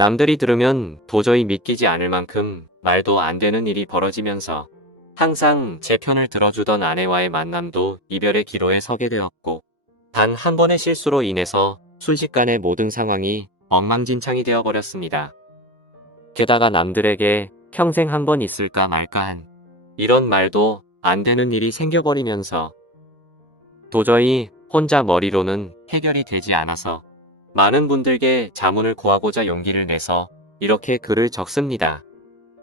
남들이 들으면 도저히 믿기지 않을 만큼 말도 안 되는 일이 벌어지면서 항상 제 편을 들어주던 아내와의 만남도 이별의 기로에 서게 되었고, 단 한 번의 실수로 인해서 순식간에 모든 상황이 엉망진창이 되어버렸습니다. 게다가 남들에게 평생 한 번 있을까 말까 한 이런 말도 안 되는 일이 생겨버리면서 도저히 혼자 머리로는 해결이 되지 않아서 많은 분들께 자문을 구하고자 용기를 내서 이렇게 글을 적습니다.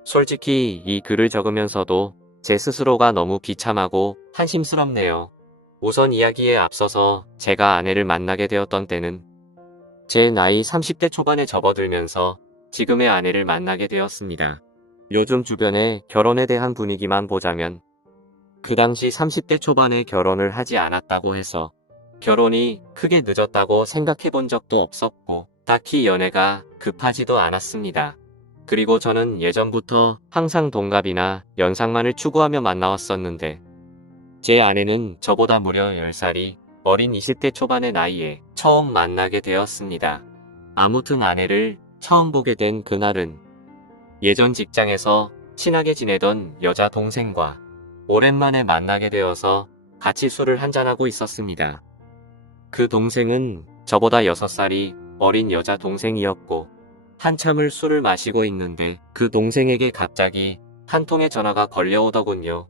솔직히 이 글을 적으면서도 제 스스로가 너무 비참하고 한심스럽네요. 우선 이야기에 앞서서 제가 아내를 만나게 되었던 때는 제 나이 30대 초반에 접어들면서 지금의 아내를 만나게 되었습니다. 요즘 주변의 결혼에 대한 분위기만 보자면 그 당시 30대 초반에 결혼을 하지 않았다고 해서 결혼이 크게 늦었다고 생각해 본 적도 없었고, 딱히 연애가 급하지도 않았습니다. 그리고 저는 예전부터 항상 동갑이나 연상만을 추구하며 만나왔었는데, 제 아내는 저보다 무려 10살이 어린 20대 초반의 나이에 처음 만나게 되었습니다. 아무튼 아내를 처음 보게 된 그날은 예전 직장에서 친하게 지내던 여자 동생과 오랜만에 만나게 되어서 같이 술을 한잔하고 있었습니다. 그 동생은 저보다 6살이 어린 여자 동생이었고, 한참을 술을 마시고 있는데 그 동생에게 갑자기 한 통의 전화가 걸려오더군요.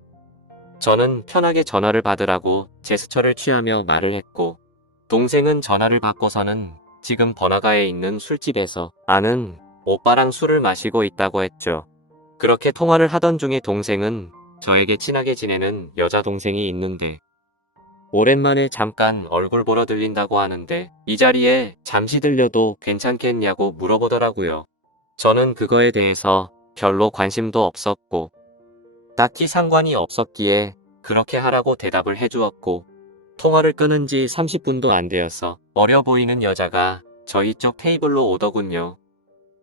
저는 편하게 전화를 받으라고 제스처를 취하며 말을 했고, 동생은 전화를 받고서는 지금 번화가에 있는 술집에서 아는 오빠랑 술을 마시고 있다고 했죠. 그렇게 통화를 하던 중에 동생은 저에게 친하게 지내는 여자 동생이 있는데 오랜만에 잠깐 얼굴 보러 들린다고 하는데 이 자리에 잠시 들려도 괜찮겠냐고 물어보더라고요. 저는 그거에 대해서 별로 관심도 없었고 딱히 상관이 없었기에 그렇게 하라고 대답을 해주었고, 통화를 끊은 지 30분도 안 되어서 어려 보이는 여자가 저희 쪽 테이블로 오더군요.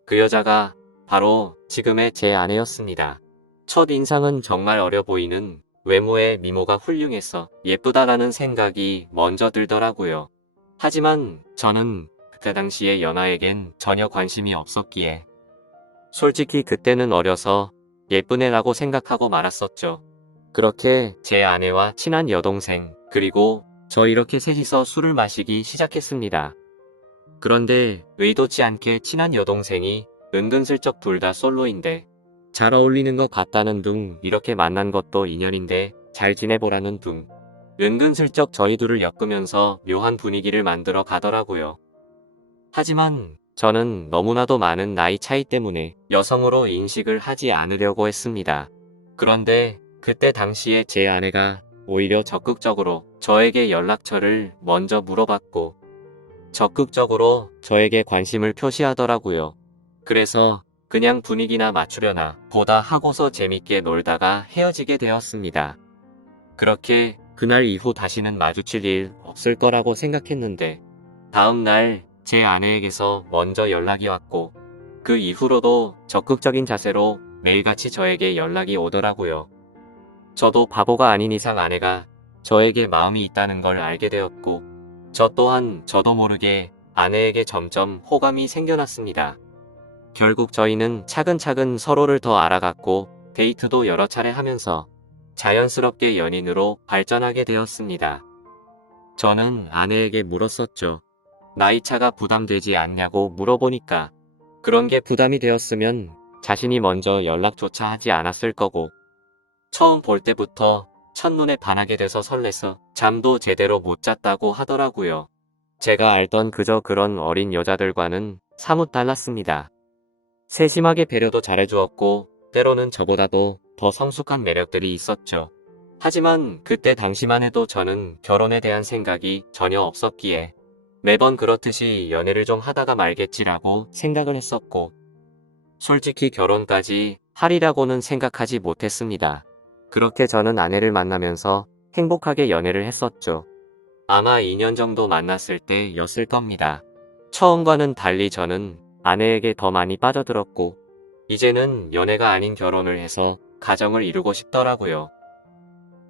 그 여자가 바로 지금의 제 아내였습니다. 첫 인상은 정말 어려 보이는 외모에 미모가 훌륭해서 예쁘다라는 생각이 먼저 들더라고요. 하지만 저는 그때 당시에 연하에겐 전혀 관심이 없었기에 솔직히 그때는 어려서 예쁜 애라고 생각하고 말았었죠. 그렇게 제 아내와 친한 여동생 그리고 저 이렇게 셋이서 술을 마시기 시작했습니다. 그런데 의도치 않게 친한 여동생이 은근슬쩍 둘 다 솔로인데 잘 어울리는 것 같다는 둥, 이렇게 만난 것도 인연인데 잘 지내보라는 둥, 은근슬쩍 저희 둘을 엮으면서 묘한 분위기를 만들어 가더라고요. 하지만 저는 너무나도 많은 나이 차이 때문에 여성으로 인식을 하지 않으려고 했습니다. 그런데 그때 당시에 제 아내가 오히려 적극적으로 저에게 연락처를 먼저 물어봤고 적극적으로 저에게 관심을 표시하더라고요. 그래서 그냥 분위기나 맞추려나 보다 하고서 재밌게 놀다가 헤어지게 되었습니다. 그렇게 그날 이후 다시는 마주칠 일 없을 거라고 생각했는데 다음 날 제 아내에게서 먼저 연락이 왔고 그 이후로도 적극적인 자세로 매일같이 저에게 연락이 오더라고요. 저도 바보가 아닌 이상 아내가 저에게 마음이 있다는 걸 알게 되었고 저 또한 저도 모르게 아내에게 점점 호감이 생겨났습니다. 결국 저희는 차근차근 서로를 더 알아갔고 데이트도 여러 차례 하면서 자연스럽게 연인으로 발전하게 되었습니다. 저는 아내에게 물었었죠. 나이차가 부담되지 않냐고 물어보니까 그런 게 부담이 되었으면 자신이 먼저 연락조차 하지 않았을 거고 처음 볼 때부터 첫눈에 반하게 돼서 설레서 잠도 제대로 못 잤다고 하더라고요. 제가 알던 그저 그런 어린 여자들과는 사뭇 달랐습니다. 세심하게 배려도 잘해주었고 때로는 저보다도 더 성숙한 매력들이 있었죠. 하지만 그때 당시만 해도 저는 결혼에 대한 생각이 전혀 없었기에 매번 그렇듯이 연애를 좀 하다가 말겠지라고 생각을 했었고 솔직히 결혼까지 하리라고는 생각하지 못했습니다. 그렇게 저는 아내를 만나면서 행복하게 연애를 했었죠. 아마 2년 정도 만났을 때였을 겁니다. 처음과는 달리 저는 아내에게 더 많이 빠져들었고 이제는 연애가 아닌 결혼을 해서 가정을 이루고 싶더라고요.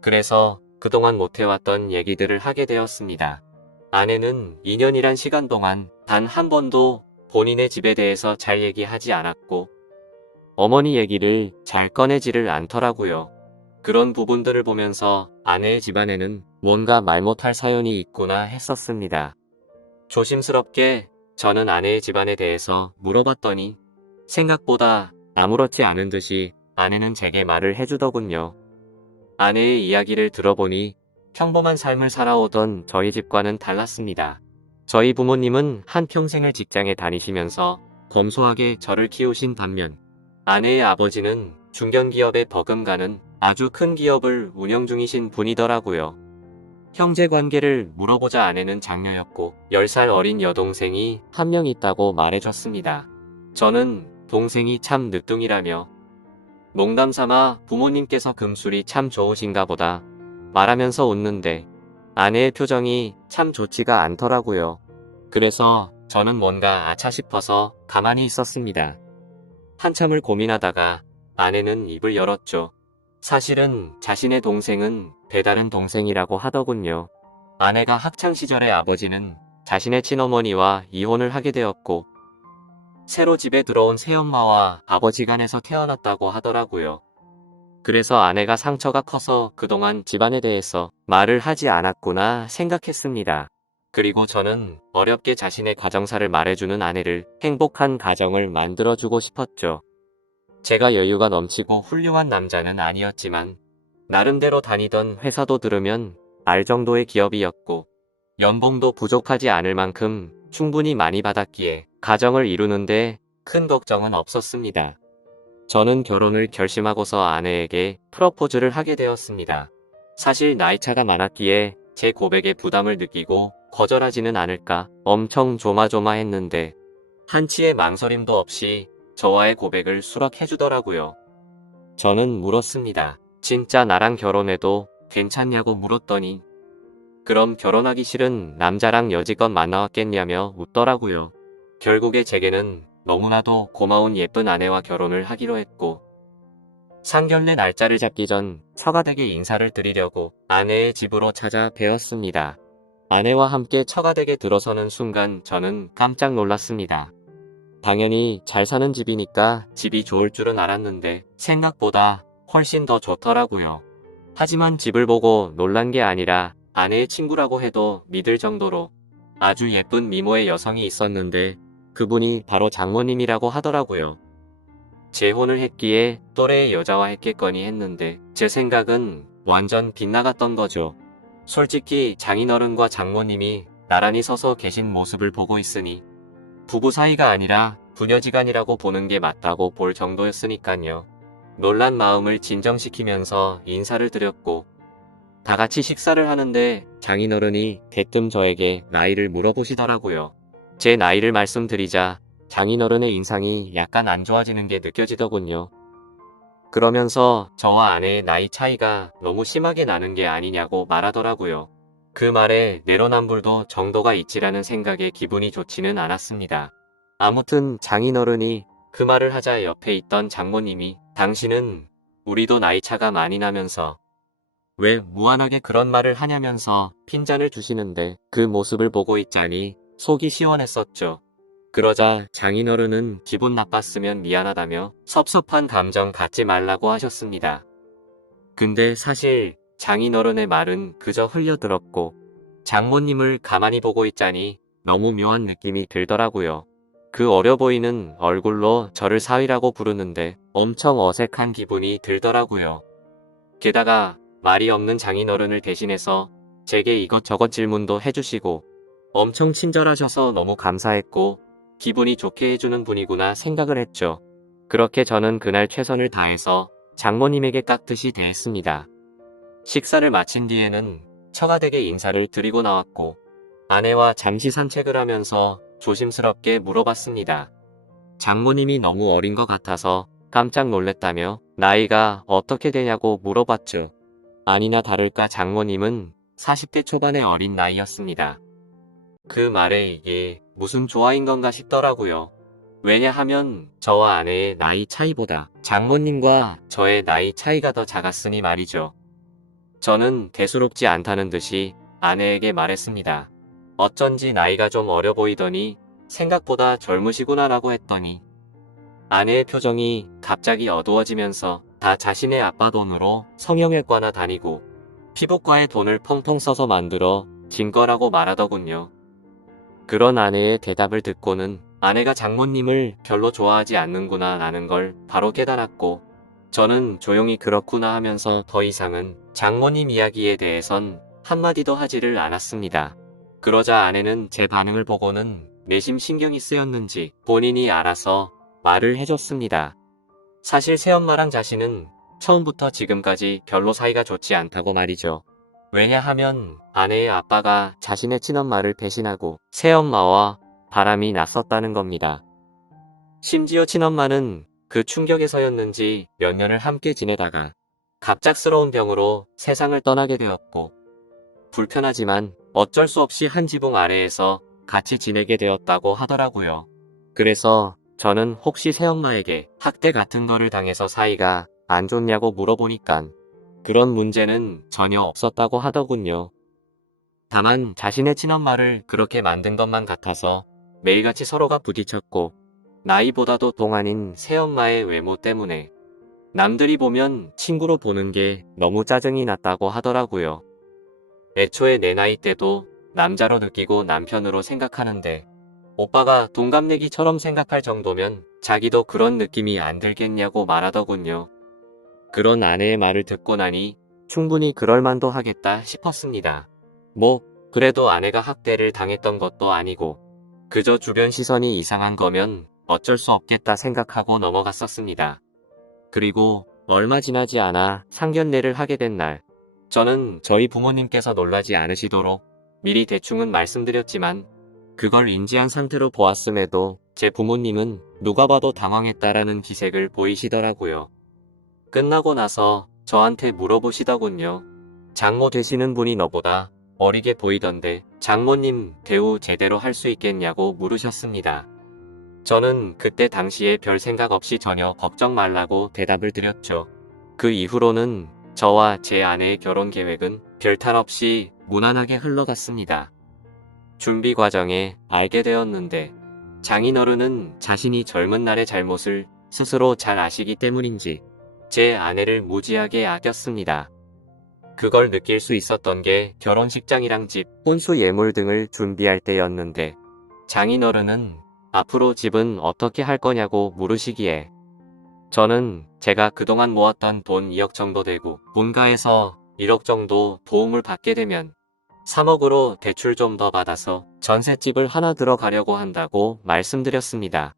그래서 그동안 못해왔던 얘기들을 하게 되었습니다. 아내는 2년이란 시간 동안 단 한 번도 본인의 집에 대해서 잘 얘기하지 않았고 어머니 얘기를 잘 꺼내지를 않더라고요. 그런 부분들을 보면서 아내의 집안에는 뭔가 말 못할 사연이 있구나 했었습니다. 조심스럽게 저는 아내의 집안에 대해서 물어봤더니 생각보다 아무렇지 않은 듯이 아내는 제게 말을 해주더군요. 아내의 이야기를 들어보니 평범한 삶을 살아오던 저희 집과는 달랐습니다. 저희 부모님은 한평생을 직장에 다니시면서 검소하게 저를 키우신 반면 아내의 아버지는 중견기업에 버금가는 아주 큰 기업을 운영 중이신 분이더라고요. 형제 관계를 물어보자 아내는 장녀였고 10살 어린 여동생이 한 명 있다고 말해줬습니다. 저는 동생이 참 늦둥이라며 농담 삼아 부모님께서 금술이 참 좋으신가 보다 말하면서 웃는데 아내의 표정이 참 좋지가 않더라고요. 그래서 저는 뭔가 아차 싶어서 가만히 있었습니다. 한참을 고민하다가 아내는 입을 열었죠. 사실은 자신의 동생은 배다른 동생이라고 하더군요. 아내가 학창시절의 아버지는 자신의 친어머니와 이혼을 하게 되었고 새로 집에 들어온 새엄마와 아버지 간에서 태어났다고 하더라고요. 그래서 아내가 상처가 커서 그동안 집안에 대해서 말을 하지 않았구나 생각했습니다. 그리고 저는 어렵게 자신의 가정사를 말해주는 아내를 행복한 가정을 만들어주고 싶었죠. 제가 여유가 넘치고 훌륭한 남자는 아니었지만 나름대로 다니던 회사도 들으면 알 정도의 기업이었고 연봉도 부족하지 않을 만큼 충분히 많이 받았기에 가정을 이루는데 큰 걱정은 없었습니다. 저는 결혼을 결심하고서 아내에게 프러포즈를 하게 되었습니다. 사실 나이차가 많았기에 제 고백에 부담을 느끼고 거절하지는 않을까 엄청 조마조마했는데 한치의 망설임도 없이 저와의 고백을 수락해주더라고요. 저는 물었습니다. 진짜 나랑 결혼해도 괜찮냐고 물었더니 그럼 결혼하기 싫은 남자랑 여지껏 만나왔겠냐며 웃더라고요. 결국에 제게는 너무나도 고마운 예쁜 아내와 결혼을 하기로 했고 상견례 날짜를 잡기 전 처가댁에 인사를 드리려고 아내의 집으로 찾아 뵈었습니다. 아내와 함께 처가댁에 들어서는 순간 저는 깜짝 놀랐습니다. 당연히 잘 사는 집이니까 집이 좋을 줄은 알았는데 생각보다 훨씬 더 좋더라고요. 하지만 집을 보고 놀란 게 아니라 아내의 친구라고 해도 믿을 정도로 아주 예쁜 미모의 여성이 있었는데 그분이 바로 장모님이라고 하더라고요. 재혼을 했기에 또래의 여자와 했겠거니 했는데 제 생각은 완전 빗나갔던 거죠. 솔직히 장인어른과 장모님이 나란히 서서 계신 모습을 보고 있으니 부부 사이가 아니라 부녀지간이라고 보는 게 맞다고 볼 정도였으니깐요. 놀란 마음을 진정시키면서 인사를 드렸고 다 같이 식사를 하는데 장인어른이 대뜸 저에게 나이를 물어보시더라고요. 제 나이를 말씀드리자 장인어른의 인상이 약간 안 좋아지는 게 느껴지더군요. 그러면서 저와 아내의 나이 차이가 너무 심하게 나는 게 아니냐고 말하더라고요. 그 말에 내로남불도 정도가 있지라는 생각에 기분이 좋지는 않았습니다. 아무튼 장인어른이 그 말을 하자 옆에 있던 장모님이 당신은 우리도 나이 차가 많이 나면서 왜 무한하게 그런 말을 하냐면서 핀잔을 주시는데 그 모습을 보고 있자니 속이 시원했었죠. 그러자 장인어른은 기분 나빴으면 미안하다며 섭섭한 감정 갖지 말라고 하셨습니다. 근데 사실 장인어른의 말은 그저 흘려들었고 장모님을 가만히 보고 있자니 너무 묘한 느낌이 들더라고요. 그 어려 보이는 얼굴로 저를 사위라고 부르는데 엄청 어색한 기분이 들더라고요. 게다가 말이 없는 장인어른을 대신해서 제게 이것저것 질문도 해주시고 엄청 친절하셔서 너무 감사했고 기분이 좋게 해주는 분이구나 생각을 했죠. 그렇게 저는 그날 최선을 다해서 장모님에게 깍듯이 대했습니다. 식사를 마친 뒤에는 처가댁에 인사를 드리고 나왔고 아내와 잠시 산책을 하면서 조심스럽게 물어봤습니다. 장모님이 너무 어린 것 같아서 깜짝 놀랬다며 나이가 어떻게 되냐고 물어봤죠. 아니나 다를까 장모님은 40대 초반의 어린 나이였습니다. 그 말에 이게 무슨 조화인 건가 싶더라고요. 왜냐하면 저와 아내의 나이 차이보다 장모님과 저의 나이 차이가 더 작았으니 말이죠. 저는 대수롭지 않다는 듯이 아내에게 말했습니다. 어쩐지 나이가 좀 어려 보이더니 생각보다 젊으시구나라고 했더니 아내의 표정이 갑자기 어두워지면서 다 자신의 아빠 돈으로 성형외과나 다니고 피부과에 돈을 펑펑 써서 만들어 진 거라고 말하더군요. 그런 아내의 대답을 듣고는 아내가 장모님을 별로 좋아하지 않는구나 라는 걸 바로 깨달았고, 저는 조용히 그렇구나 하면서 더 이상은 장모님 이야기에 대해선 한마디도 하지를 않았습니다. 그러자 아내는 제 반응을 보고는 내심 신경이 쓰였는지 본인이 알아서 말을 해줬습니다. 사실 새엄마랑 자신은 처음부터 지금까지 별로 사이가 좋지 않다고 말이죠. 왜냐하면 아내의 아빠가 자신의 친엄마를 배신하고 새엄마와 바람이 났었다는 겁니다. 심지어 친엄마는 그 충격에서였는지 몇 년을 함께 지내다가 갑작스러운 병으로 세상을 떠나게 되었고, 불편하지만 어쩔 수 없이 한 지붕 아래에서 같이 지내게 되었다고 하더라고요. 그래서 저는 혹시 새엄마에게 학대 같은 거를 당해서 사이가 안 좋냐고 물어보니깐 그런 문제는 전혀 없었다고 하더군요. 다만 자신의 친엄마를 그렇게 만든 것만 같아서 매일같이 서로가 부딪혔고, 나이보다도 동안인 새엄마의 외모 때문에 남들이 보면 친구로 보는 게 너무 짜증이 났다고 하더라고요. 애초에 내 나이 때도 남자로 느끼고 남편으로 생각하는데 오빠가 동갑내기처럼 생각할 정도면 자기도 그런 느낌이 안 들겠냐고 말하더군요. 그런 아내의 말을 듣고 나니 충분히 그럴 만도 하겠다 싶었습니다. 뭐 그래도 아내가 학대를 당했던 것도 아니고 그저 주변 시선이 이상한 거면 어쩔 수 없겠다 생각하고 넘어갔었습니다. 그리고 얼마 지나지 않아 상견례를 하게 된 날, 저는 저희 부모님께서 놀라지 않으시도록 미리 대충은 말씀드렸지만 그걸 인지한 상태로 보았음에도 제 부모님은 누가 봐도 당황했다라는 기색을 보이시더라고요. 끝나고 나서 저한테 물어보시더군요. 장모 되시는 분이 너보다 어리게 보이던데 장모님 대우 제대로 할 수 있겠냐고 물으셨습니다. 저는 그때 당시에 별 생각 없이 전혀 걱정 말라고 대답을 드렸죠. 그 이후로는 저와 제 아내의 결혼 계획은 별탈 없이 무난하게 흘러갔습니다. 준비 과정에 알게 되었는데 장인어른은 자신이 젊은 날의 잘못을 스스로 잘 아시기 때문인지 제 아내를 무지하게 아꼈습니다. 그걸 느낄 수 있었던 게 결혼식장이랑 집, 혼수 예물 등을 준비할 때였는데 장인어른은 앞으로 집은 어떻게 할 거냐고 물으시기에 저는 제가 그동안 모았던 돈 2억 정도 되고 본가에서 1억 정도 도움을 받게 되면 3억으로 대출 좀 더 받아서 전셋집을 하나 들어가려고 한다고 말씀드렸습니다.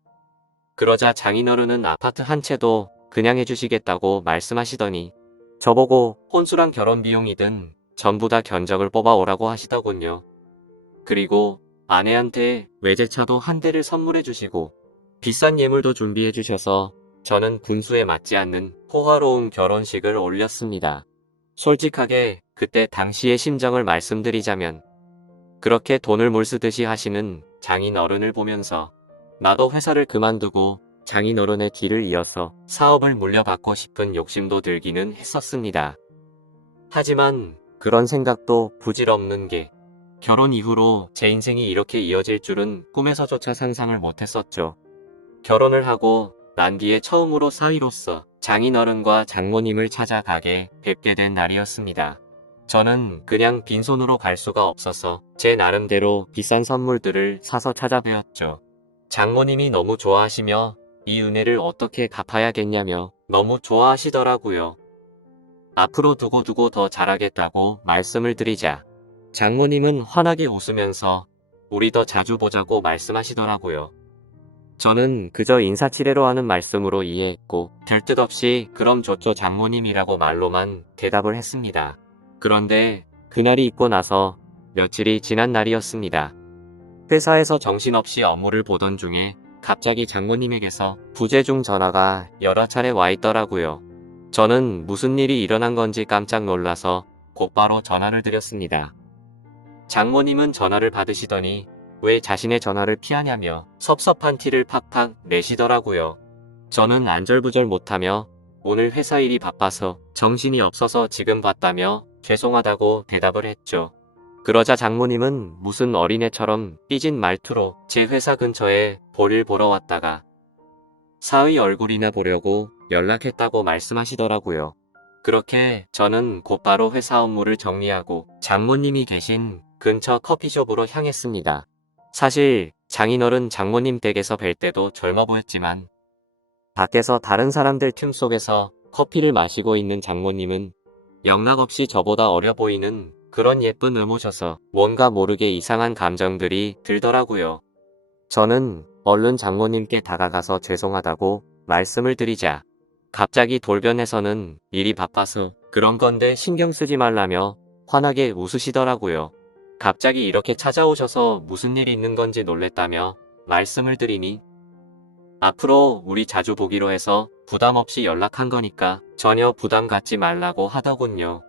그러자 장인어른은 아파트 한 채도 그냥 해주시겠다고 말씀하시더니 저보고 혼수랑 결혼 비용이든 전부 다 견적을 뽑아오라고 하시더군요. 그리고 아내한테 외제차도 한 대를 선물해 주시고 비싼 예물도 준비해 주셔서 저는 분수에 맞지 않는 호화로운 결혼식을 올렸습니다. 솔직하게 그때 당시의 심정을 말씀드리자면 그렇게 돈을 몰쓰듯이 하시는 장인어른을 보면서 나도 회사를 그만두고 장인어른의 뒤를 이어서 사업을 물려받고 싶은 욕심도 들기는 했었습니다. 하지만 그런 생각도 부질없는 게 결혼 이후로 제 인생이 이렇게 이어질 줄은 꿈에서조차 상상을 못했었죠. 결혼을 하고 난 뒤에 처음으로 사위로서 장인어른과 장모님을 찾아가게 뵙게 된 날이었습니다. 저는 그냥 빈손으로 갈 수가 없어서 제 나름대로 비싼 선물들을 사서 찾아뵈었죠. 장모님이 너무 좋아하시며 이 은혜를 어떻게 갚아야겠냐며 너무 좋아하시더라고요. 앞으로 두고두고 더 잘하겠다고 말씀을 드리자 장모님은 환하게 웃으면서 우리 더 자주 보자고 말씀하시더라고요. 저는 그저 인사치레로 하는 말씀으로 이해했고 별 뜻 없이 그럼 좋죠 장모님이라고 말로만 대답을 했습니다. 그런데 그날이 있고 나서 며칠이 지난 날이었습니다. 회사에서 정신없이 업무를 보던 중에 갑자기 장모님에게서 부재중 전화가 여러 차례 와 있더라고요. 저는 무슨 일이 일어난 건지 깜짝 놀라서 곧바로 전화를 드렸습니다. 장모님은 전화를 받으시더니 왜 자신의 전화를 피하냐며 섭섭한 티를 팍팍 내시더라고요. 저는 안절부절 못하며 오늘 회사 일이 바빠서 정신이 없어서 지금 봤다며 죄송하다고 대답을 했죠. 그러자 장모님은 무슨 어린애처럼 삐진 말투로 제 회사 근처에 볼일 보러 왔다가 사위 얼굴이나 보려고 연락했다고 말씀하시더라고요. 그렇게 저는 곧바로 회사 업무를 정리하고 장모님이 계신 근처 커피숍으로 향했습니다. 사실 장인어른 장모님 댁에서 뵐 때도 젊어 보였지만 밖에서 다른 사람들 틈 속에서 커피를 마시고 있는 장모님은 영락없이 저보다 어려 보이는 그런 예쁜 외모셔서 뭔가 모르게 이상한 감정들이 들더라고요. 저는 얼른 장모님께 다가가서 죄송하다고 말씀을 드리자 갑자기 돌변해서는 일이 바빠서 그런 건데 신경 쓰지 말라며 환하게 웃으시더라고요. 갑자기 이렇게 찾아오셔서 무슨 일이 있는 건지 놀랬다며 말씀을 드리니 앞으로 우리 자주 보기로 해서 부담 없이 연락한 거니까 전혀 부담 갖지 말라고 하더군요.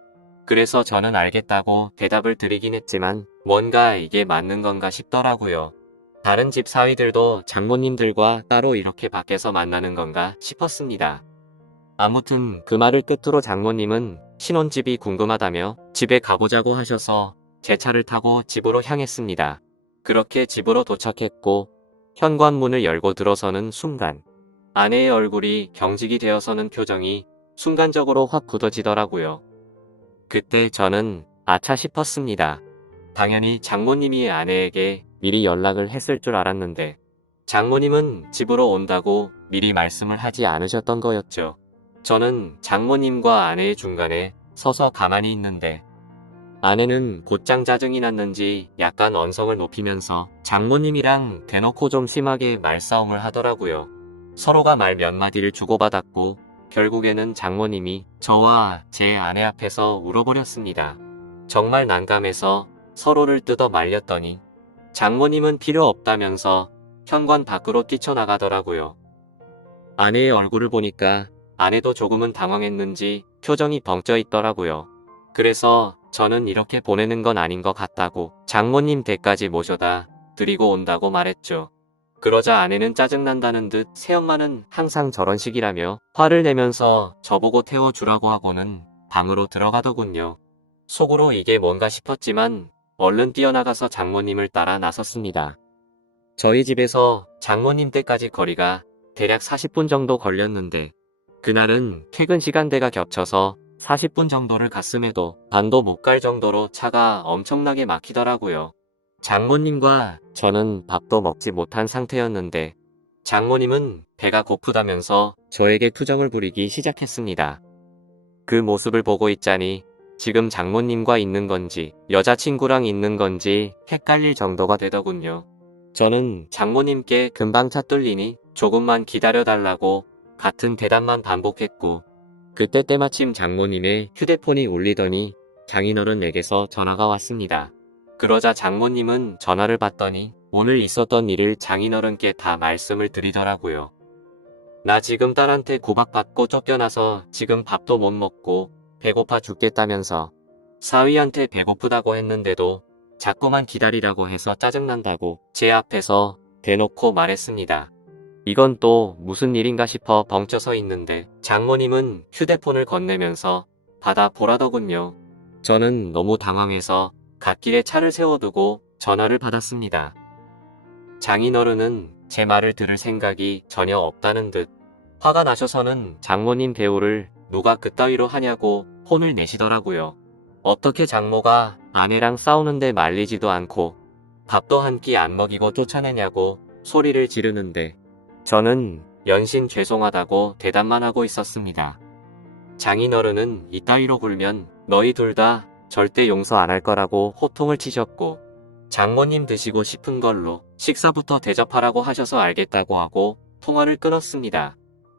그래서 저는 알겠다고 대답을 드리긴 했지만 뭔가 이게 맞는 건가 싶더라고요. 다른 집 사위들도 장모님들과 따로 이렇게 밖에서 만나는 건가 싶었습니다. 아무튼 그 말을 끝으로 장모님은 신혼집이 궁금하다며 집에 가보자고 하셔서 제 차를 타고 집으로 향했습니다. 그렇게 집으로 도착했고 현관문을 열고 들어서는 순간 아내의 얼굴이 경직이 되어서는 표정이 순간적으로 확 굳어지더라고요. 그때 저는 아차 싶었습니다. 당연히 장모님이 아내에게 미리 연락을 했을 줄 알았는데 장모님은 집으로 온다고 미리 말씀을 하지 않으셨던 거였죠. 저는 장모님과 아내의 중간에 서서 가만히 있는데 아내는 곧장 짜증이 났는지 약간 언성을 높이면서 장모님이랑 대놓고 좀 심하게 말싸움을 하더라고요. 서로가 말 몇 마디를 주고받았고 결국에는 장모님이 저와 제 아내 앞에서 울어버렸습니다. 정말 난감해서 서로를 뜯어 말렸더니 장모님은 필요 없다면서 현관 밖으로 뛰쳐나가더라고요. 아내의 얼굴을 보니까 아내도 조금은 당황했는지 표정이 벙쪄 있더라고요. 그래서 저는 이렇게 보내는 건 아닌 것 같다고 장모님 댁까지 모셔다 드리고 온다고 말했죠. 그러자 아내는 짜증난다는 듯 새엄마는 항상 저런 식이라며 화를 내면서 저보고 태워주라고 하고는 방으로 들어가더군요. 속으로 이게 뭔가 싶었지만 얼른 뛰어나가서 장모님을 따라 나섰습니다. 저희 집에서 장모님 댁까지 거리가 대략 40분 정도 걸렸는데 그날은 퇴근 시간대가 겹쳐서 40분 정도를 갔음에도 반도 못 갈 정도로 차가 엄청나게 막히더라고요. 장모님과 저는 밥도 먹지 못한 상태였는데 장모님은 배가 고프다면서 저에게 투정을 부리기 시작했습니다. 그 모습을 보고 있자니 지금 장모님과 있는 건지 여자친구랑 있는 건지 헷갈릴 정도가 되더군요. 저는 장모님께 금방 차 뚫리니 조금만 기다려달라고 같은 대답만 반복했고 그때 때마침 장모님의 휴대폰이 울리더니 장인어른에게서 전화가 왔습니다. 그러자 장모님은 전화를 받더니 오늘 있었던 일을 장인어른께 다 말씀을 드리더라고요. 나 지금 딸한테 구박받고 쫓겨나서 지금 밥도 못 먹고 배고파 죽겠다면서 사위한테 배고프다고 했는데도 자꾸만 기다리라고 해서 짜증난다고 제 앞에서 대놓고 말했습니다. 이건 또 무슨 일인가 싶어 벙쪄서 있는데 장모님은 휴대폰을 건네면서 받아 보라더군요. 저는 너무 당황해서 갓길에 차를 세워두고 전화를 받았습니다. 장인어른은 제 말을 들을 생각이 전혀 없다는 듯 화가 나셔서는 장모님 대우를 누가 그따위로 하냐고 혼을 내시더라고요. 어떻게 장모가 아내랑 싸우는데 말리지도 않고 밥도 한 끼 안 먹이고 쫓아내냐고 소리를 지르는데 저는 연신 죄송하다고 대답만 하고 있었습니다. 장인어른은 이따위로 굴면 너희 둘 다 절대 용서 안 할 거라고 호통을 치셨고 장모님 드시고 싶은 걸로 식사부터 대접하라고 하셔서 알겠다고 하고 통화를 끊었습니다.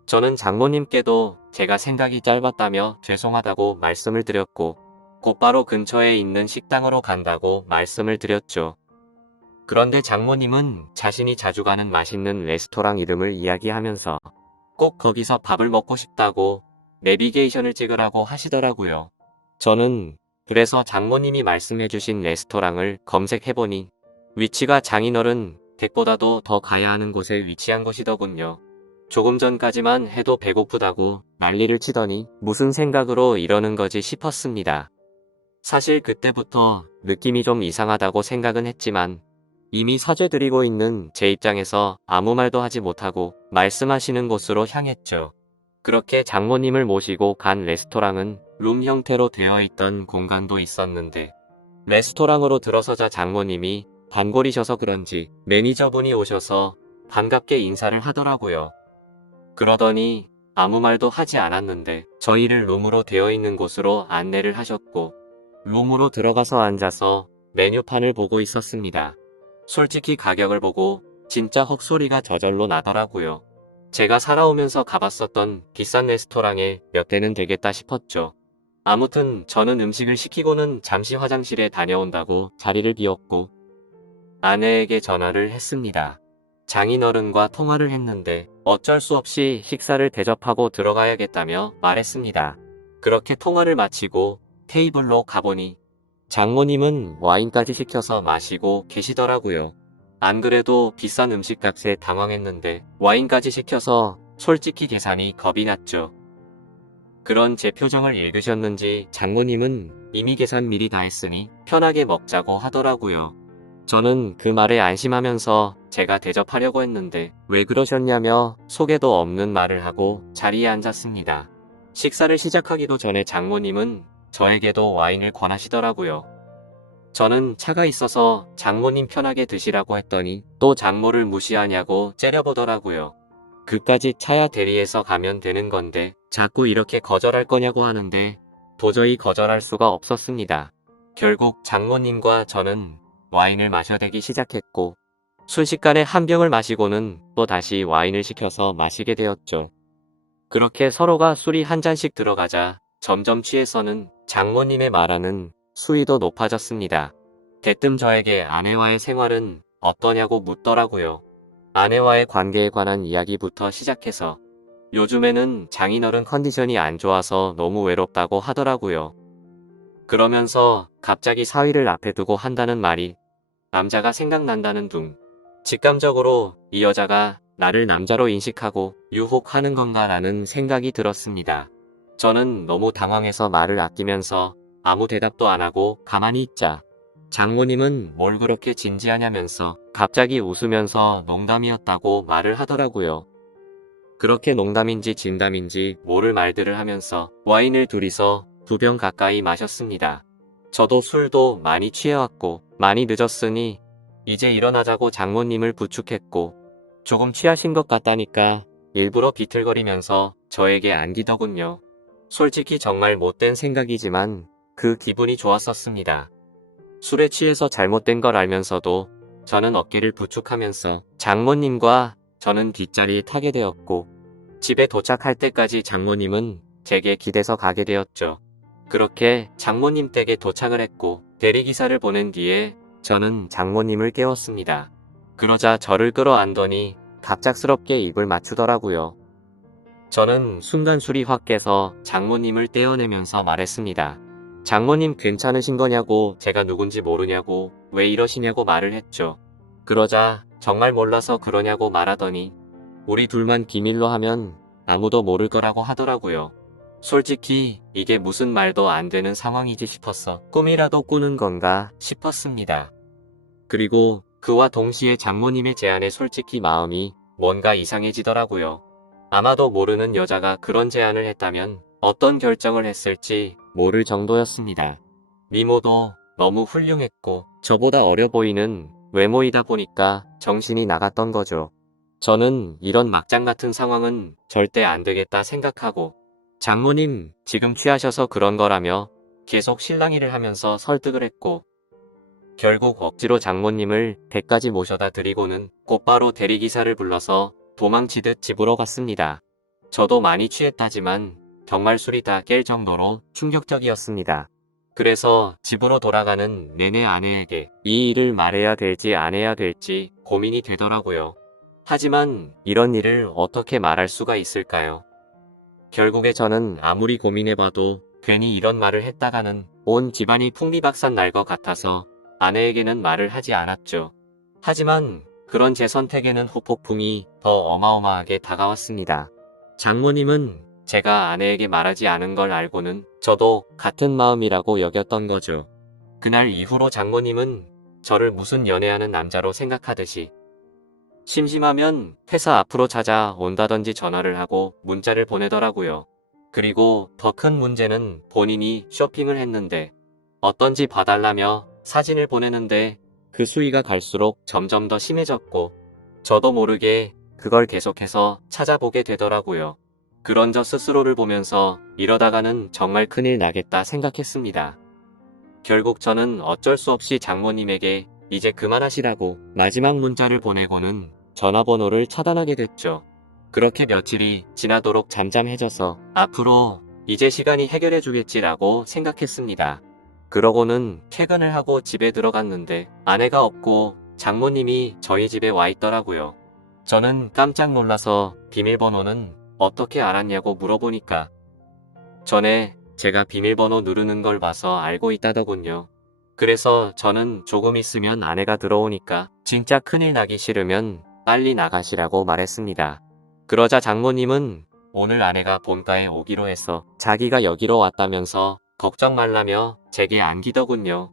저는 장모님께도 제가 생각이 짧았다며 죄송하다고 말씀을 드렸고 곧바로 근처에 있는 식당으로 간다고 말씀을 드렸죠. 그런데 장모님은 자신이 자주 가는 맛있는 레스토랑 이름을 이야기하면서 꼭 거기서 밥을 먹고 싶다고 내비게이션을 찍으라고 하시더라고요. 저는 그래서 장모님이 말씀해주신 레스토랑을 검색해보니 위치가 장인어른 댁보다도 더 가야 하는 곳에 위치한 곳이더군요. 조금 전까지만 해도 배고프다고 난리를 치더니 무슨 생각으로 이러는 거지 싶었습니다. 사실 그때부터 느낌이 좀 이상하다고 생각은 했지만 이미 사죄드리고 있는 제 입장에서 아무 말도 하지 못하고 말씀하시는 곳으로 향했죠. 그렇게 장모님을 모시고 간 레스토랑은 룸 형태로 되어 있던 공간도 있었는데 레스토랑으로 들어서자 장모님이 단골이셔서 그런지 매니저분이 오셔서 반갑게 인사를 하더라고요. 그러더니 아무 말도 하지 않았는데 저희를 룸으로 되어 있는 곳으로 안내를 하셨고 룸으로 들어가서 앉아서 메뉴판을 보고 있었습니다. 솔직히 가격을 보고 진짜 헉소리가 저절로 나더라고요. 제가 살아오면서 가봤었던 비싼 레스토랑에 몇 대는 되겠다 싶었죠. 아무튼 저는 음식을 시키고는 잠시 화장실에 다녀온다고 자리를 비웠고 아내에게 전화를 했습니다. 장인어른과 통화를 했는데 어쩔 수 없이 식사를 대접하고 들어가야겠다며 말했습니다. 그렇게 통화를 마치고 테이블로 가보니 장모님은 와인까지 시켜서 마시고 계시더라고요. 안 그래도 비싼 음식값에 당황했는데 와인까지 시켜서 솔직히 계산이 겁이 났죠. 그런 제 표정을 읽으셨는지 장모님은 이미 계산 미리 다 했으니 편하게 먹자고 하더라고요. 저는 그 말에 안심하면서 제가 대접하려고 했는데 왜 그러셨냐며 속에도 없는 말을 하고 자리에 앉았습니다. 식사를 시작하기도 전에 장모님은 저에게도 와인을 권하시더라고요. 저는 차가 있어서 장모님 편하게 드시라고 했더니 또 장모를 무시하냐고 째려보더라고요. 그까짓 차야 대리해서 가면 되는 건데 자꾸 이렇게 거절할 거냐고 하는데 도저히 거절할 수가 없었습니다. 결국 장모님과 저는 와인을 마셔대기 시작했고 순식간에 한 병을 마시고는 또 다시 와인을 시켜서 마시게 되었죠. 그렇게 서로가 술이 한 잔씩 들어가자 점점 취해서는 장모님의 말하는 수위도 높아졌습니다. 대뜸 저에게 아내와의 생활은 어떠냐고 묻더라고요. 아내와의 관계에 관한 이야기부터 시작해서 요즘에는 장인어른 컨디션이 안 좋아서 너무 외롭다고 하더라고요. 그러면서 갑자기 사위를 앞에 두고 한다는 말이 남자가 생각난다는 둥. 직감적으로 이 여자가 나를 남자로 인식하고 유혹하는 건가라는 생각이 들었습니다. 저는 너무 당황해서 말을 아끼면서 아무 대답도 안 하고 가만히 있자 장모님은 뭘 그렇게 진지하냐면서 갑자기 웃으면서 농담이었다고 말을 하더라고요. 그렇게 농담인지 진담인지 모를 말들을 하면서 와인을 둘이서 2병 가까이 마셨습니다. 저도 술도 많이 취해왔고 많이 늦었으니 이제 일어나자고 장모님을 부축했고 조금 취하신 것 같다니까 일부러 비틀거리면서 저에게 안기더군요. 솔직히 정말 못된 생각이지만 그 기분이 좋았었습니다. 술에 취해서 잘못된 걸 알면서도 저는 어깨를 부축하면서 장모님과 저는 뒷자리에 타게 되었고 집에 도착할 때까지 장모님은 제게 기대서 가게 되었죠. 그렇게 장모님 댁에 도착을 했고 대리기사를 보낸 뒤에 저는 장모님을 깨웠습니다. 그러자 저를 끌어안더니 갑작스럽게 입을 맞추더라고요. 저는 순간 술이 확 깨서 장모님을 떼어내면서 말했습니다. 장모님 괜찮으신 거냐고 제가 누군지 모르냐고 왜 이러시냐고 말을 했죠. 그러자 정말 몰라서 그러냐고 말하더니 우리 둘만 기밀로 하면 아무도 모를 거라고 하더라고요. 솔직히 이게 무슨 말도 안 되는 상황이지 싶었어. 꿈이라도 꾸는 건가 싶었습니다. 그리고 그와 동시에 장모님의 제안에 솔직히 마음이 뭔가 이상해지더라고요. 아마도 모르는 여자가 그런 제안을 했다면 어떤 결정을 했을지 모를 정도였습니다. 미모도 너무 훌륭했고 저보다 어려 보이는 외모이다 보니까 정신이 나갔던 거죠. 저는 이런 막장 같은 상황은 절대 안 되겠다 생각하고 장모님 지금 취하셔서 그런 거라며 계속 실랑이를 하면서 설득을 했고 결국 억지로 장모님을 댁까지 모셔다 드리고는 곧바로 대리기사를 불러서 도망치듯 집으로 갔습니다. 저도 많이 취했다지만 정말 술이 다 깰 정도로 충격적이었습니다. 그래서 집으로 돌아가는 내내 아내에게 이 일을 말해야 될지 안 해야 될지 고민이 되더라고요. 하지만 이런 일을 어떻게 말할 수가 있을까요? 결국에 저는 아무리 고민해봐도 괜히 이런 말을 했다가는 온 집안이 풍비박산 날 것 같아서 아내에게는 말을 하지 않았죠. 하지만 그런 제 선택에는 후폭풍이 더 어마어마하게 다가왔습니다. 장모님은 제가 아내에게 말하지 않은 걸 알고는 저도 같은 마음이라고 여겼던 거죠. 그날 이후로 장모님은 저를 무슨 연애하는 남자로 생각하듯이 심심하면 회사 앞으로 찾아온다든지 전화를 하고 문자를 보내더라고요. 그리고 더 큰 문제는 본인이 쇼핑을 했는데 어떤 집 봐달라며 사진을 보내는데 그 수위가 갈수록 점점 더 심해졌고 저도 모르게 그걸 계속해서 찾아보게 되더라고요. 그런 저 스스로를 보면서 이러다가는 정말 큰일 나겠다 생각했습니다. 결국 저는 어쩔 수 없이 장모님에게 이제 그만하시라고 마지막 문자를 보내고는 전화번호를 차단하게 됐죠. 그렇게 며칠이 지나도록 잠잠해져서 앞으로 이제 시간이 해결해 주겠지라고 생각했습니다. 그러고는 퇴근을 하고 집에 들어갔는데 아내가 없고 장모님이 저희 집에 와 있더라고요. 저는 깜짝 놀라서 비밀번호는 어떻게 알았냐고 물어보니까 전에 제가 비밀번호 누르는 걸 봐서 알고 있다더군요. 그래서 저는 조금 있으면 아내가 들어오니까 진짜 큰일 나기 싫으면 빨리 나가시라고 말했습니다. 그러자 장모님은 오늘 아내가 본가에 오기로 해서 자기가 여기로 왔다면서 걱정 말라며 제게 안기더군요.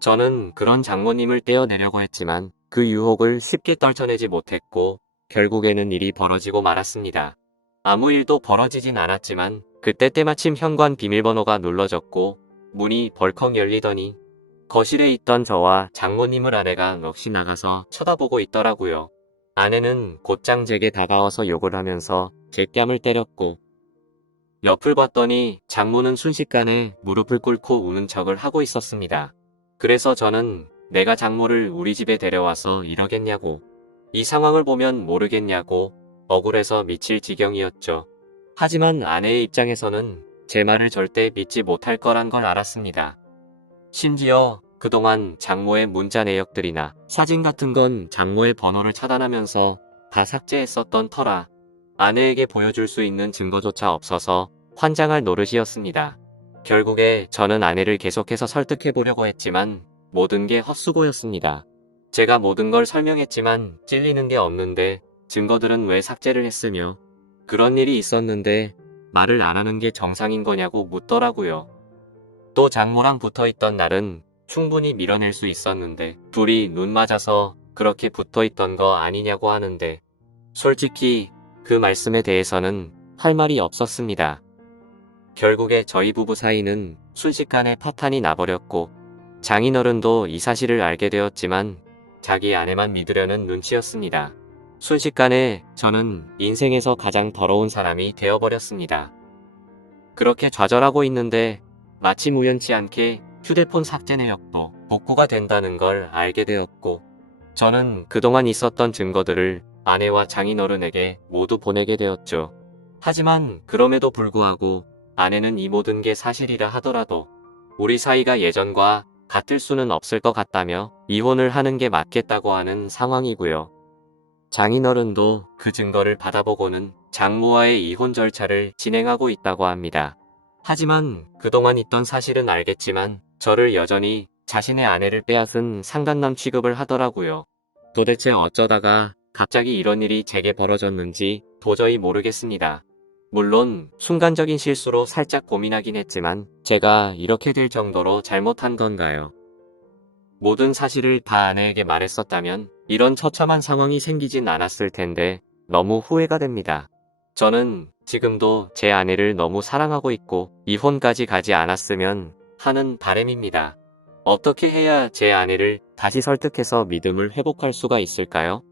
저는 그런 장모님을 떼어내려고 했지만 그 유혹을 쉽게 떨쳐내지 못했고 결국에는 일이 벌어지고 말았습니다. 아무 일도 벌어지진 않았지만 그때 때마침 현관 비밀번호가 눌러졌고 문이 벌컥 열리더니 거실에 있던 저와 장모님을 아내가 넋이 나가서 쳐다보고 있더라고요. 아내는 곧장 제게 다가와서 욕을 하면서 제 뺨을 때렸고 옆을 봤더니 장모는 순식간에 무릎을 꿇고 우는 척을 하고 있었습니다. 그래서 저는 내가 장모를 우리 집에 데려와서 이러겠냐고, 이 상황을 보면 모르겠냐고 억울해서 미칠 지경이었죠. 하지만 아내의 입장에서는 제 말을 절대 믿지 못할 거란 걸 알았습니다. 심지어 그동안 장모의 문자 내역들이나 사진 같은 건 장모의 번호를 차단하면서 다 삭제했었던 터라 아내에게 보여줄 수 있는 증거조차 없어서 환장할 노릇이었습니다. 결국에 저는 아내를 계속해서 설득해보려고 했지만 모든 게 헛수고였습니다. 제가 모든 걸 설명했지만 찔리는 게 없는데 증거들은 왜 삭제를 했으며 그런 일이 있었는데 말을 안 하는 게 정상인 거냐고 묻더라고요. 또 장모랑 붙어있던 날은 충분히 밀어낼 수 있었는데 둘이 눈 맞아서 그렇게 붙어있던 거 아니냐고 하는데 솔직히 그 말씀에 대해서는 할 말이 없었습니다. 결국에 저희 부부 사이는 순식간에 파탄이 나버렸고 장인어른도 이 사실을 알게 되었지만 자기 아내만 믿으려는 눈치였습니다. 순식간에 저는 인생에서 가장 더러운 사람이 되어버렸습니다. 그렇게 좌절하고 있는데 마침 우연치 않게 휴대폰 삭제 내역도 복구가 된다는 걸 알게 되었고 저는 그동안 있었던 증거들을 아내와 장인어른에게 모두 보내게 되었죠. 하지만 그럼에도 불구하고 아내는 이 모든 게 사실이라 하더라도 우리 사이가 예전과 같을 수는 없을 것 같다며 이혼을 하는 게 맞겠다고 하는 상황이고요. 장인어른도 그 증거를 받아보고는 장모와의 이혼 절차를 진행하고 있다고 합니다. 하지만 그동안 있던 사실은 알겠지만 저를 여전히 자신의 아내를 빼앗은 상간남 취급을 하더라고요. 도대체 어쩌다가 갑자기 이런 일이 제게 벌어졌는지 도저히 모르겠습니다. 물론 순간적인 실수로 살짝 고민하긴 했지만 제가 이렇게 될 정도로 잘못한 건가요? 모든 사실을 다 아내에게 말했었다면 이런 처참한 상황이 생기진 않았을 텐데 너무 후회가 됩니다. 저는 지금도 제 아내를 너무 사랑하고 있고 이혼까지 가지 않았으면 하는 바람입니다. 어떻게 해야 제 아내를 다시 설득해서 믿음을 회복할 수가 있을까요?